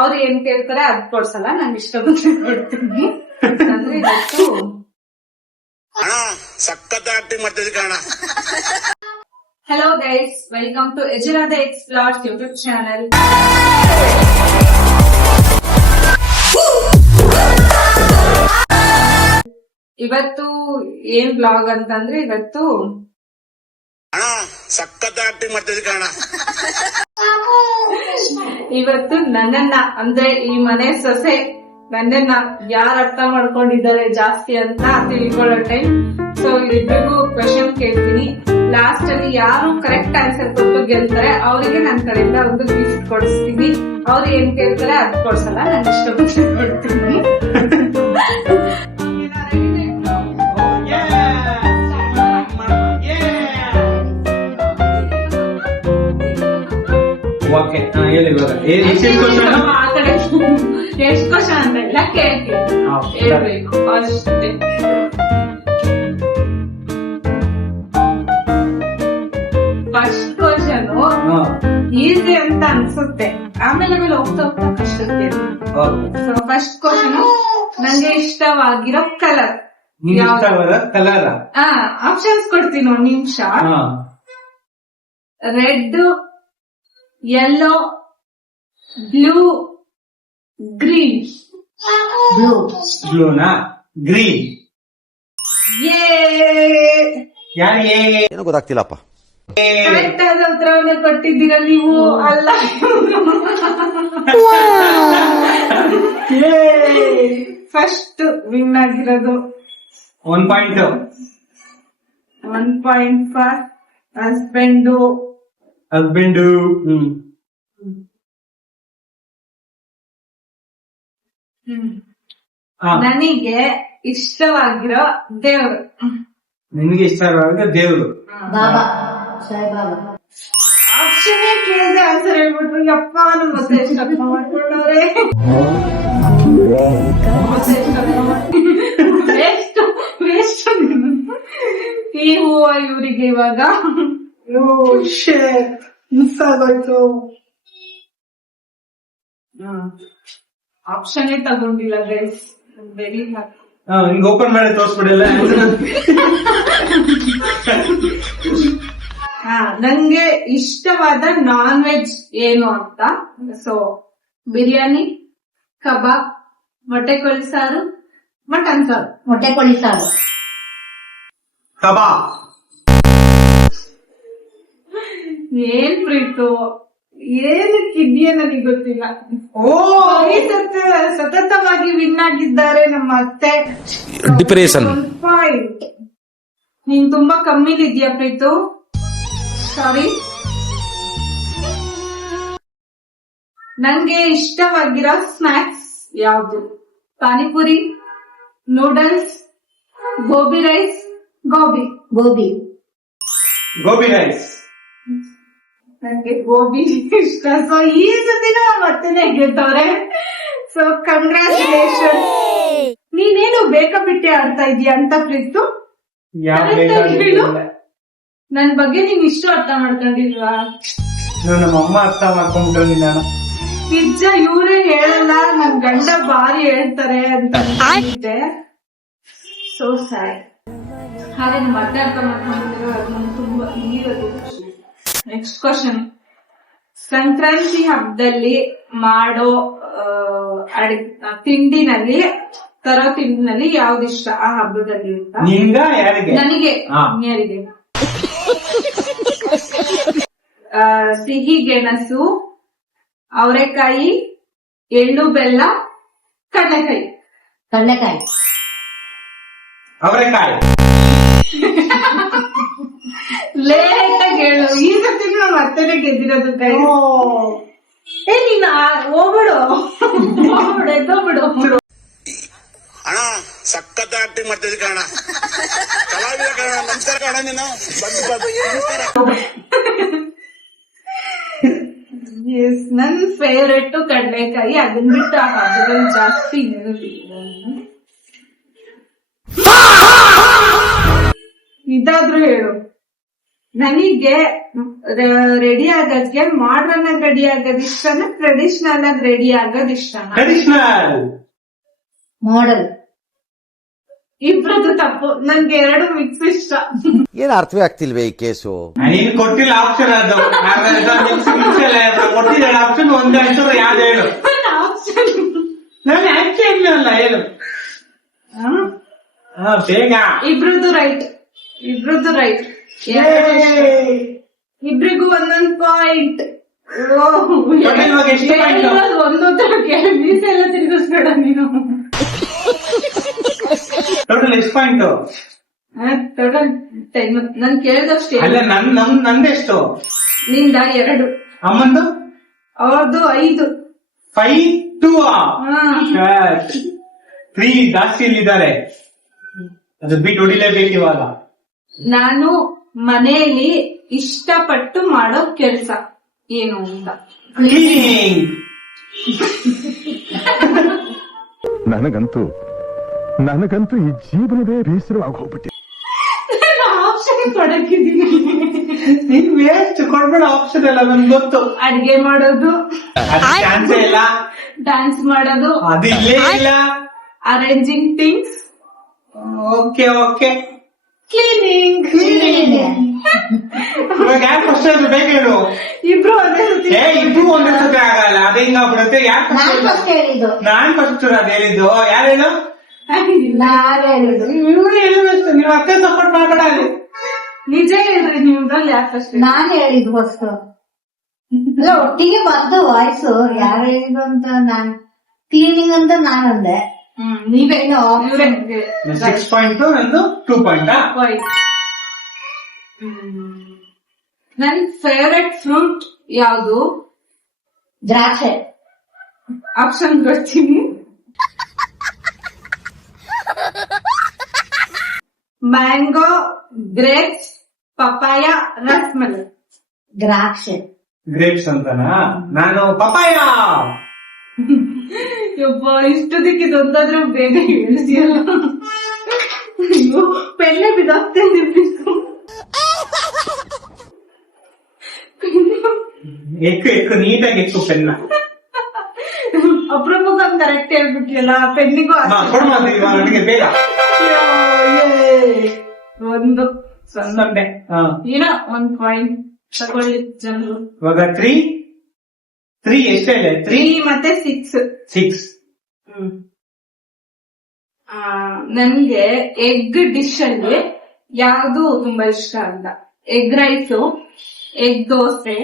ಅವ್ರು ಏನ್ ಕೇಳ್ತಾರೆ ಅದ್ ಕೊಡ್ಸಲ್ಲ, ನಂಗೆ ಇಷ್ಟ ಬಂದ್ರೆ ಕೊಡ್ತೀನಿ. ಅಂದ್ರೆ ಇವತ್ತು ಸಖತ್ ಆಕ್ಟಿಂಗ್ ಮಾಡ್ತಿದ್ದೆ ಕಾರಣ. ಹಲೋ ಗೈಸ್, ವೆಲ್ಕಮ್ ಟು ಎಜುರಾದ ಎಕ್ಸ್ಪ್ಲೋರ್ಸ್ ಯೂಟ್ಯೂಬ್ ಚಾನಲ್. ಇವತ್ತು ಏನ್ ಬ್ಲಾಗ್ ಅಂತಂದ್ರೆ, ಇವತ್ತು ಸಖತ್ ಆಕ್ಟಿಂಗ್ ಮಾಡ್ತಿದ್ದೆ ಕಾರಣ. ಇವತ್ತು ನನ್ನನ್ನ ಅಂದ್ರೆ ಈ ಮನೆ ಸೊಸೆ ನನ್ನನ್ನ ಯಾರು ಅರ್ಥ ಮಾಡ್ಕೊಂಡಿದ್ದಾರೆ ಜಾಸ್ತಿ ಅಂತ ತಿಳ್ಕೊಳ್ಳೋ ಟೈಮ್. ಸೊ ಇಬ್ಬರಿಗೂ ಕ್ವೆಶನ್ ಕೇಳ್ತೀನಿ. ಲಾಸ್ಟ್ ಅಲ್ಲಿ ಯಾರು ಕರೆಕ್ಟ್ ಆನ್ಸರ್ ಕೊಟ್ಟು ಗೆಲ್ತಾರೆ ಅವರಿಗೆ ನನ್ನ ಕಡೆಯಿಂದ ಒಂದು ಗಿಫ್ಟ್ ಕೊಡಿಸ್ತೀನಿ. ಅವ್ರು ಏನ್ ಕೇಳ್ತಾರೆ ಅದ್ ಕೊಡ್ಸಲ್ಲ, ನಾನು ಇಷ್ಟ ಬಂದ್ರೆ ಕೊಡ್ತೀನಿ. ಎಷ್ಟು ಕ್ವಶನ್ ಅಂತ ಇಲ್ಲ, ಕೇಳ್ತೀನಿ, ಹೇಳ್ಬೇಕು ಅಷ್ಟೇ. ಫಸ್ಟ್ ಕ್ವಶನ್ ಈಸಿ ಅಂತ ಅನ್ಸುತ್ತೆ, ಆಮೇಲೆ ಹೋಗ್ತಾ ಹೋಗ್ತಾ ಕಷ್ಟಕ್ಕೆ. ಸೊ ಫಸ್ಟ್ ಕ್ವಶನ್, ನಂಗೆ ಇಷ್ಟವಾಗಿರೋ ಕಲರ್ ಕಲರ್. ಆಪ್ಷನ್ಸ್ ಕೊಡ್ತೀನಿ, ಒಂದ್ ನಿಮಿಷ. Red, yellow, blue, green. ಬ್ಲೂನಾ ಗ್ರೀನ್? ಏನೋ ಗೊತ್ತಾಗ್ತಿಲ್ಲಪ್ಪ. ಕರೆಕ್ಟ್ ಆದ ಉತ್ತರವನ್ನ ಕೊಟ್ಟಿದ್ದೀರಾ ನೀವು, ಅಲ್ಲ. ಫಸ್ಟ್ ವಿನ್ ಆಗಿರೋದು 1 ಪಾಯಿಂಟ್. 1 point for husband. ನನಗೆ ಇಷ್ಟವಾಗಿರೋ ದೇವ್ರು. ನಿಮಗೆ ಇಷ್ಟವಾಗಿರೋ ದೇವ್ರು? ಆಪ್ಷನ್ ಕೇಳಿದ್ರೆ ಆನ್ಸರ್ ಹೇಳ್ಬಿಟ್ರು. ಯಪ್ಪ, ಮತ್ತೆ ಎಷ್ಟು ಮಾಡ್ಕೊಂಡವ್ರೆ, ವೇಸ್ಟ್. ಈ ಹೂವ ಇವರಿಗೆ ಇವಾಗ ಮಿಸ್ ಆಗೋಯ್ತು. ಆಪ್ಷನ್ ತಗೊಂಡಿಲ್ಲ ಗೈಸ್, ವೆರಿ ಹ್ಯಾಪಿ. ಹಿಂಗ್ ಓಪನ್ ಮಾಡಿ ತೋರ್ಸ್ಬಿಡಲ್ಲ. ನಂಗೆ ಇಷ್ಟವಾದ ನಾನ್ ವೆಜ್ ಏನು ಅಂತ. ಸೊ ಬಿರಿಯಾನಿ, ಕಬಾಬ್, ಮೊಟ್ಟೆ ಕೋಳಿ ಸಾರು, ಮಟನ್ ಸಾರು. ಮೊಟ್ಟೆ ಕೋಳಿ ಸಾರು. ಕಬಾಬ್. ಏನ್ ಪ್ರೀತು, ಏನಕ್ಕಿದ್ಯಾ ನನಗೆ ಗೊತ್ತಿಲ್ಲ. ಸತತವಾಗಿ ವಿನ್ ಆಗಿದ್ದಾರೆ ನಮ್ಮ ಅತ್ತೆ. ಡಿಪ್ರೆಷನ್. ಪಾಯಿಂಟ್. ನೀನ್ ತುಂಬಾ ಕಮ್ಮಿಲಿದ್ಯಾ ಪ್ರೀತು, ಸಾರಿ. ನಂಗೆ ಇಷ್ಟವಾಗಿರೋ ಸ್ನಾಕ್ಸ್ ಯಾವ್ದು? Panipuri, noodles, gobi rice, gobi rice. ನಂಗೆ ಗೋಬಿ ಇಷ್ಟ. ಸೊ ಈ ಸತಿನ ಮತ್ತೆನೆ ಗೆದ್ದವ್ರೆ. So congratulation. ನೀನೇನು ಬೇಕಾಬಿಟ್ಟೆ ಆಡ್ತಾ ಇದೀಯ ಅಂತ ಪ್ರೀತು? ನನ್ ಬಗ್ಗೆ ನೀನ್ ಇಷ್ಟು ಅರ್ಥ ಮಾಡ್ಕೊಂಡಿಲ್ವಾ? ನಮ್ಮ ಅಮ್ಮ ಅರ್ಥ ಮಾಡ್ಕೊಂಡ್ಬಿಟ್ಟು ನಾನು ನಿಜ ಇವ್ರೇ ಹೇಳಲ್ಲ, ನನ್ ಗಂಡ ಬಾರಿ ಹೇಳ್ತಾರೆ ಅಂತ ಅನ್ಕೊಂಡಿದ್ದೆ. So sad. ಹಾಗೆ ನಿಮ್ ಅರ್ಥ ಮಾಡ್ಕೊಂಡಿರೋ ಅದು ನಮ್ಗೆ ತುಂಬಾ ಈಗದು. ನೆಕ್ಸ್ಟ್ ಕ್ವಶನ್, ಸಂಕ್ರಾಂತಿ ಹಬ್ಬದಲ್ಲಿ ಮಾಡೋ ತಿಂಡಿನಲ್ಲಿ ತರೋ ತಿಂಡಿನಲ್ಲಿ ಯಾವ್ದಿಷ್ಟ ಆ ಹಬ್ಬದಲ್ಲಿ ಅಂತ? ನನಗೆ ಯಾರಿಗೆ? ಸಿಹಿ ಗೆಣಸು, ಅವರೆಕಾಯಿ, ಎಳ್ಳು ಬೆಲ್ಲ, ಕಡಲೆಕಾಯಿ. ಅವರೆಕಾಯಿ. ಲೇಟ್ ಆಗಿ ಹೇಳು, ಈ ಸತಿ ನಾವು ಮತ್ತನೇ ಗೆದ್ದಿರೋದು ಕೈ. ನೀನ್ ಹೋಗ್ಬಿಡು, ಎದ್ದೋಗ್ಬಿಡು. ಅಣ್ಣ ಸಖತ್ ಆಕ್ಟಿಂಗ್ ಮಾಡ್ತಿದ್ದೆ ಕಾರಣ. ಕಲಾವಿದ ಕಾರಣ. ನಮಸ್ಕಾರ ಕಾರಣ. ನೀನು ನನ್ ಫೇವ್ರೆಟ್ ಕಡಲೆಕಾಯಿ. ಅದನ್ನ ಬಿಟ್ಟು ಆ ಹಬ್ಬದಲ್ಲಿ ಜಾಸ್ತಿ ಇದಾದ್ರೂ ಹೇಳು. ನನಗೆ ರೆಡಿ ಆಗೋದ್ಗೆ ಮಾಡ್ರನ್ ಆಗಿ ರೆಡಿ ಆಗೋದ್ ಇಷ್ಟನ ಟ್ರೆಡಿಷನಲ್ ಆಗಿ ರೆಡಿ ಆಗೋದ್ ಇಷ್ಟನ? ಟ್ರೆಡಿಷನಲ್. ಮಾಡಲ್. ಇಬ್ರದ್ದು ತಪ್ಪು, ನನ್ಗೆ ಎರಡು ಮಿಕ್ಸ್ ಇಷ್ಟ. ಏನ್ ಅರ್ಥವೇ ಆಗ್ತಿಲ್ವೇ ಈ ಕೇಸು? ನೀನ್ ಕೊಟ್ಟಿಲ್ಲ ಆಪ್ಷನ್ ಅದು ಕೊಟ್ಟಿದ್ದ ಆಪ್ಷನ್ ಒಂದೇ ಆನ್ಸರ್ ಯಾವ್ದು ಹೇಳು? ನಾನು ಆಕ್ಚುಲಿ ಅಲ್ಲ ಹೇಳು. ಬೇಗ. ಇಬ್ರದ್ದು ರೈಟ್, ಇಬ್ರದ್ದು ರೈಟ್. ಇಬ್ರಿಗೂ ಒಂದೊಂದ್ ಪಾಯಿಂಟ್. ಇವಾಗ ಎಷ್ಟು point? ಒಂದೊಂದು ಮೀಸೆಲ್ಲ ತಿರುಗಿಸ್ಬೇಡ ನೀನು. ಟೋಟಲ್ ಎಷ್ಟು ಪಾಯಿಂಟ್? ಟೋಟಲ್ 10. ನಾನ್ ಕೇಳಿದಷ್ಟು ಅಲ್ಲ ನಂದೆಷ್ಟು? ನಿಂದ 2, ಅಮ್ಮಂದು ಅವ್ರದ್ದು 5. 5-2. 3 ಜಾಸ್ತಿ ಇಲ್ಲಿದ್ದಾರೆ, ಅದು ಬಿಟ್ಟು ಹೊಡಿಲೇಬೇಕು ಇವಾಗ. ನಾನು ಮನೆಯಲ್ಲಿ ಇಷ್ಟಪಟ್ಟು ಮಾಡೋ ಕೆಲ್ಸ ಏನು ಅಂತ? ಕ್ಲೀನಿಂಗ್. ನನಗಂತೂ ಈ ಜೀವನವೇ ಬೇಸರವಾಗಿ ಹೋಗ್ಬಿಟ್ಟೆ. ಆಪ್ಷನ್ ಕೊಡಕ್ಕಿದ್ದೀನಿ. ನೀನ್ ವೇಸ್ಟ್ ಕೊಡ್ಬೇಡ ಆಪ್ಷನ್ ಎಲ್ಲ, ನನ್ಗೆ ಗೊತ್ತು. ಅಡ್ಗೆ ಮಾಡೋದು, ಚಾನ್ಸೇ ಇಲ್ಲ. ಡ್ಯಾನ್ಸ್ ಮಾಡೋದು, ಅದು ಇಲ್ಲೇ ಇಲ್ಲ. Arranging things. Okay okay. Cleaning. ಇವಾಗ ಯಾರು ಫಸ್ಟ್ ಬೇಕು ಹೇಳು? ಇಬ್ರು ಒಂದೇ ಸತಿ. ಇಬ್ರು ಒಂದೇ ಸತಿ ಆಗಲ್ಲ, ಅದ ಹಿಂಗಾಗ್ಬಿಡುತ್ತೆ. ಯಾರು ನಾನ್ ಫಸ್ಟ್ ಹೇಳಿದ್ದು. ನಾನ್ ಫಸ್ಟ್ ಅದ್ ಹೇಳಿದ್ದು. ಯಾರೇನು? ನಾನ್ ಹೇಳಿದ್ದು. ಇವ್ರು ಹೇಳಿದಷ್ಟು ನೀವು ಅಕ್ಕ ಸಪೋರ್ಟ್ ಮಾಡಬೇಡ ಅಲ್ಲಿ. ನಿಜ ಹೇಳ್ರಿ, ನಿಮ್ದ್ರಲ್ಲಿ ಯಾಕೆ ಫಸ್ಟ್? ನಾನ್ ಹೇಳಿದ್ದು ಫಸ್ಟ್. ಅಲ್ಲ, ಒಟ್ಟಿಗೆ ಬಂದು ವಾಯ್ಸು ಯಾರು ಹೇಳಿದ್ದು ಅಂತ ನಾನ್ ಕ್ಲೀನಿಂಗ್ ಅಂತ ನಾನಂದೆ. ನೀವೇ 6 ಪಾಯಿಂಟ್, ನಂದು 2 ಪಾಯಿಂಟ್. ನನ್ ಫೇವ್ರೆಟ್ ಫ್ರೂಟ್ ಯಾವುದು? ದ್ರಾಕ್ಷೆ. ಆಪ್ಷನ್ ಕೊಡ್ತೀನಿ. Mango, grapes, papaya, rasmalai. ದ್ರಾಕ್ಷೆ. ಗ್ರೇಪ್ಸ್ ಅಂತನಾ? ನಾನು ಪಪಾಯ. ಯಪ್ಪ, ಇಷ್ಟೊತ್ತಿಗೆ ಇದೊಂದಾದ್ರೂ ಬೇಗ ಹೇಳ್ತೀಯಲ್ಲ. ಪೆನ್ನೆ ಬಿಡಾಗ್ತೇನೆ. ಎಕ್ಕು ನೀಟಾಗಿ ಎಕ್ಕು ಪೆನ್ನ. ಅಪ್ರೂಪಕ್ಕೆ ಕರೆಕ್ಟ್ ಹೇಳ್ಬಿಟ್ಟಿಯಲ್ಲ. ಪೆನ್ನಿಗೂ ನನಗೆ ಬೇಗ. ಒಂದು ಸಂದೆ. ಏನೋ 1 ಪಾಯಿಂಟ್ ತಗೊಳ್ಳಿ ಜನರು. ಇವಾಗ 3 ಎಷ್ಟೇ ಇದೆ? 3 ಮತ್ತೆ 6. ನನ್ಗೆ ಎಗ್ ಡಿಶ್ ಅಲ್ಲಿ ಯಾವ್ದು ತುಂಬಾ ಇಷ್ಟ ಅಂತ? Egg rice, egg dosa,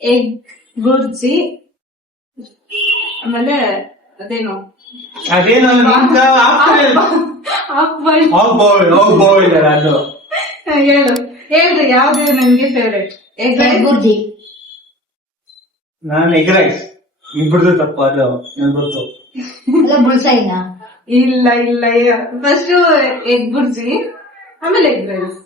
egg bhurji, ಆಮೇಲೆ ಅದೇನು ಹಾಫ್ ಬಾಯ್ಲ್. ಅದು ಹೇಳ್ರಿ ಯಾವ್ದು ನನ್ಗೆ ಫೇವ್ರೇಟ್? Egg rice, bhurji. ನಾನು ಎಗ್ ರೈಸ್. ಇಬ್ಬರದು ತಪ್ಪು, ಅದು ನನ್ಗೆ ಗೊತ್ತು. ಅಲ್ಲ, ಬುಳ್ಸೈನ. ಇಲ್ಲ ಫಸ್ಟ್ ಎಗ್ ಬುರ್ಜಿ, ಆಮೇಲೆ ಎಗ್ ರೈಸ್.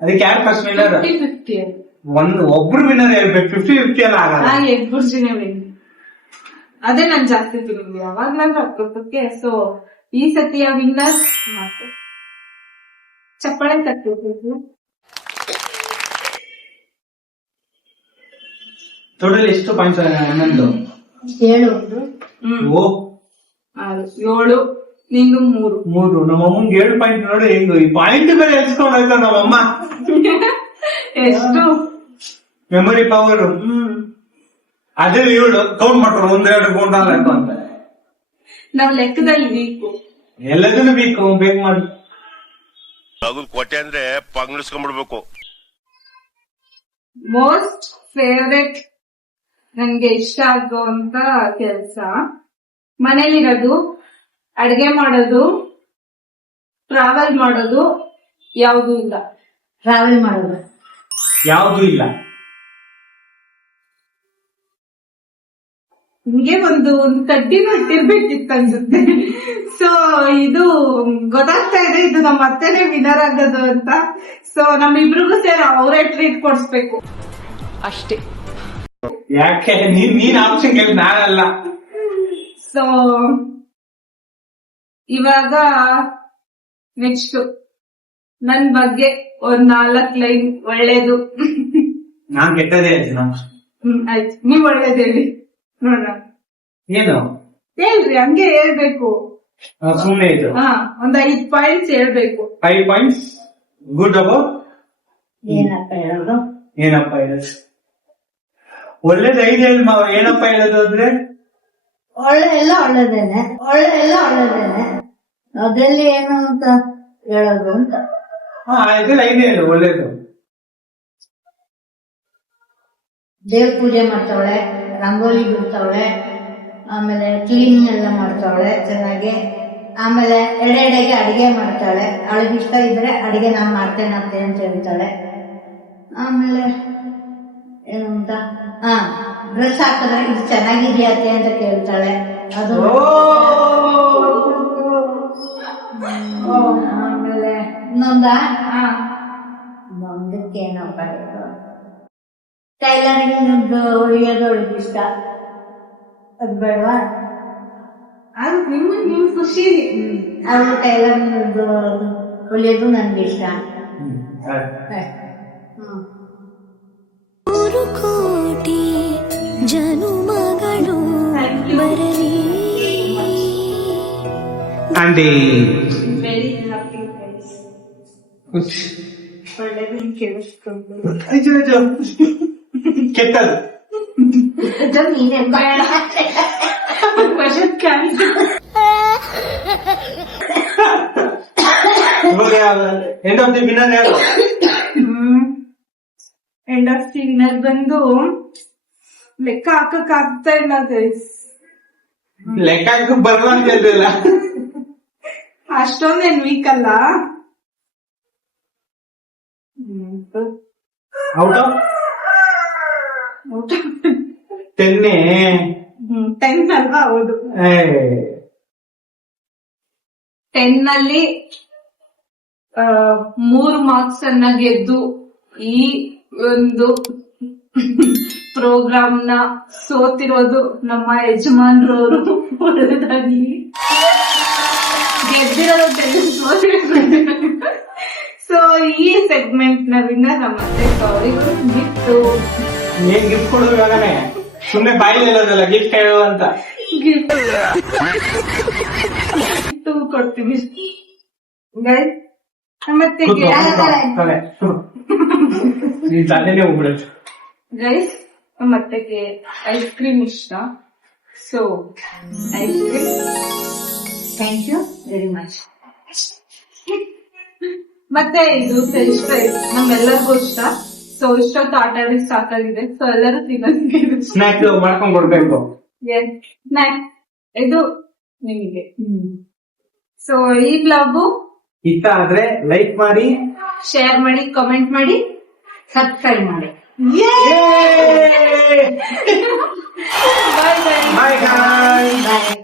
ಅದಕ್ಕೆ ಯಾರು ಫಸ್ಟ್ ವಿನ್ನರ್? 50-50. ಒಬ್ರು ವಿನ್ನರ್ ಹೇಳ್ಬೇಕು. 50-50 ಎಲ್ಲ ಆಗಲ್ಲ. ಎಗ್ ಬುರ್ಜಿನೇ ವಿನ್. ಅದೇ ನಾನ್ ಜಾಸ್ತಿ ತಿಂದ್ವಿ ಯಾವಾಗ ನಂಗೆ ಅಪ್ರೂಪಕ್ಕೆ. ಸೊ ಈ ಸತಿಯ ವಿನ್ನರ್ ಮಾತು ಚಪ್ಪಾಳೆ ತಟ್ಟಿರ್ಬೇಕು. ಟೋಟಲ್ ಎಷ್ಟು ಪಾಯಿಂಟ್ಸ್? ನಂದು 7. ಓ 7, ನಿಂದು 3. ನಮ್ಮಮ್ಮಂಗೆ 7 ಪಾಯಿಂಟ್. ನೋಡಿ ಹೆಂಗು ಈ ಪಾಯಿಂಟ್ ಬೇರೆ ಎಲ್ಸ್ಕೊಂಡು ಹೋಯ್ತು ನಮ್ಮಮ್ಮ. ಎಷ್ಟು ಮೆಮೊರಿ ಪವರ್. ಅದೇ 7 ಕೌಂಟ್ ಮಾಡ್ರು 1-2 ಕೌಂಟ್ ಆಗ್ಬೇಕು ಅಂತ. ನಾವ್ ಲೆಕ್ಕದಲ್ಲಿ ವೀಕು. ಎಲ್ಲದನ್ನು ಬೇಕು ಮಾಡಿ. ಮಗನ್ ಕೊಟ್ಟೆ ಅಂದ್ರೆ ಪಂಗ್ಳಿಸ್ಕೊಂಡ್ಬಿಡ್ಬೇಕು. ಮೋಸ್ಟ್ ಫೇವ್ರೆಟ್ ನನ್ಗೆ ಇಷ್ಟ ಆಗುವಂತ ಕೆಲ್ಸ ಮನೇಲಿರೋದು, ಅಡ್ಗೆ ಮಾಡೋದು, ಟ್ರಾವೆಲ್ ಮಾಡೋದು ಯಾವ್ದು ಇಲ್ಲ. ಟ್ರಾವೆಲ್ ಮಾಡೋದು ಯಾವ್ದು ಇಲ್ಲ. ನಿಮ್ಗೆ ಒಂದು ಕಡ್ಡಿ ನಟ್ಟಿರ್ಬೇಕಿತ್ತು ಅನ್ಸುತ್ತೆ. ಸೊ ಇದು ಗೊತ್ತಾಗ್ತಾ ಇದೆ, ಇದು ನಮ್ಮ ಅತ್ತೆನೇ ವಿನರ್ ಆಗೋದು ಅಂತ. ಸೊ ನಮ್ಮಿಬ್ರಿಗೂ ಸೇರಿ ಅವರೇ ಟ್ರೀಟ್ ಕೊಡ್ಸ್ಬೇಕು ಅಷ್ಟೇ. ಯಾಕೆ ನೀನ್ ಆಪ್ಷನ್ ಕೇಳಿ ನಾನಲ್ಲ. ಸೊ ಇವಾಗ ನೆಕ್ಸ್ಟ್ ನನ್ ಬಗ್ಗೆ ಒಂದ್ 4 ಲೈನ್ ಒಳ್ಳೇದು. ನಾನ್ ಕೆಟ್ಟದೇ ಹೇಳ್ತೀನ. ಆಯ್ತು, ನೀವ್ ಒಳ್ಳೇದ್ ಹೇಳಿ ನೋಡೋಣ. ಏನು ಹೇಳ್ರಿ, ಹಂಗೆ ಹೇಳ್ಬೇಕು. ಸುಮ್ನೆ ಇದು ಹಾ, ಒಂದ್ 5 ಪಾಯಿಂಟ್ಸ್ ಹೇಳ್ಬೇಕು. 5 points ಗುಡ್ ಅಬೌಟ್ ಏನಪ್ಪ ಹೇಳೋದು? ಏನಪ್ಪ ಹೇಳೋದು? ಒಳ್ಳೇದ್ 5 ಹೇಳಿ ಮಾವ. ಏನಪ್ಪ ಹೇಳೋದು ಅಂದ್ರೆ ಎಲ್ಲ ಒಳ್ಳೇದೇನೆ, ಎಲ್ಲ ಒಳ್ಳೇದೇನೆ. ಅದ್ರಲ್ಲಿ ಏನು ಅಂತ ಹೇಳೋದು ಅಂತ. ಆಯ್ತು, 5 ಹೇಳು ಒಳ್ಳೇದು. ದೇವ್ರ ಪೂಜೆ ಮಾಡ್ತಾವಳೆ, ರಂಗೋಲಿ ಬಿಡ್ತಾವಳೆ, ಆಮೇಲೆ ಕ್ಲೀನಿಂಗ್ ಎಲ್ಲ ಮಾಡ್ತಾವಳೆ ಚೆನ್ನಾಗಿ. ಆಮೇಲೆ ಎಡೆಗೆ ಅಡಿಗೆ ಮಾಡ್ತಾಳೆ. ಅವಳಿಗೆ ಇಷ್ಟ ಇದ್ರೆ ಅಡಿಗೆ ನಾನ್ ಮಾಡ್ತೇನತ್ತೆ ಅಂತ ಹೇಳ್ತಾಳೆ. ಆಮೇಲೆ ಏನು ಅಂತ, ಡ್ರೆಸ್ ಹಾಕಿದ್ರೆ ಇದು ಚೆನ್ನಾಗಿದೆಯತ್ತೆ ಅಂತ ಕೇಳ್ತಾಳೆ. ಅದು ಆಮೇಲೆ ಇನ್ನೊಂದಕ್ಕೇನಪ್ಪ ಟೈಲರಿಂಗ್ ಹೊಲಿಯೋದು ಅವಳಿಗೆ ಇಷ್ಟ. ಅದ್ ಬೇಡವಾ? ಅದು ನಿಮ್ ಖುಷಿ. ಅವಳು ಟೈಲರಿಂಗ್ ಹೊಲಿಯೋದು ನನ್ಗೆ ಇಷ್ಟ. ಮೂರು ಕೋಟಿ ಜನುಮಗಳು ಬರಲಿ. Aunty very happy guys. ಒಳ್ಳೇದು ಕೇಳಿಸ್ಕೊಂಡು ಕೆಟ್ಟದು ನೀನೇ question cancel. End of the winner ಯಾರು? ಎಂಡ್ ಆಫ್ ದಿ ವಿನ್ನರ್ ಬಂದು ಲೆಕ್ಕ ಹಾಕಕ್ ಆಗ್ತಾ ಇಲ್ಲ ಗೈಸ್. ಲೆಕ್ಕ ಹಾಕಕ್ ಬರಲ್ಲ ಅಂತ ಹೇಳ್ತಿಲ್ಲ. ಅಷ್ಟೊಂದೇನ್ ವೀಕ್ ಅಲ್ಲ. ಔಟ್ ಆಫ್ 10 10 ಅಲ್ವಾ? ಹೌದು, 10 ನಲ್ಲಿ 3 ಮಾರ್ಕ್ಸ್ ಅನ್ನ ಗೆದ್ದು ಈ ಒಂದು ಪ್ರೋಗ್ರಾಮ್ ನ ಸೋತಿರೋದು ನಮ್ಮ ಯಜಮಾನ್ರವರು. ಒಳ್ಳೆದಾಗಿ ಗೆದ್ದಿರೋದು ಸೊ ಈ ಸೆಗ್ಮೆಂಟ್ ನ ವಿನ್ನರ್ ಮತ್ತೆ ಅವರಿಗೂ ಗಿಫ್ಟ್. ಏನ್ ಗಿಫ್ಟ್ ಕೊಡೋದು ಇವಾಗನೇ? ಸುಮ್ನೆ ಬಾಯಿ ಹೇಳೋದಲ್ಲ ಗಿಫ್ಟ್ ಹೇಳು ಅಂತ. ಗಿಫ್ಟ್ ಕೊಡ್ತೀವಿ ಗೈಸ್. ಮತ್ತೆ ನೀನ್ ತಲೆನೇ ಹೋಗ್ಬಿಡುತ್ತೆ ಗೈಸ್. ಮತ್ತೆ ಐಸ್ ಕ್ರೀಮ್ ಇಷ್ಟ. So ice cream. Thank you very much. ಮತ್ತೆ ಇದು ಫ್ರೆಂಚ್ ಫ್ರೈಸ್ ನಮ್ಮೆಲ್ಲರಿಗೂ ಇಷ್ಟ. ಸೊ ಇಷ್ಟೊತ್ತು ಆಟ ಆಡಿ ಸಾಕಾಗಿದೆ. ಸೊ ಎಲ್ಲರೂ ತಿನ್ನೋದಕ್ಕೆ ಸ್ನಾಕ್ಸ್ ಮಾಡ್ಕೊಂಡ್ ಕೊಡ್ಬೇಕು. ಇದು ನಿಮಗೆ. ಸೊ ಈ ಬ್ಲಾಗು ಇಷ್ಟ ಆದ್ರೆ ಲೈಕ್ ಮಾಡಿ, ಶೇರ್ ಮಾಡಿ, ಕಮೆಂಟ್ ಮಾಡಿ, ಸಬ್ಸ್ಕ್ರೈಬ್ ಮಾಡಿ. ಬಾಯ್ ಬಾಯ್. ಬಾಯ್. ಬಾಯ್.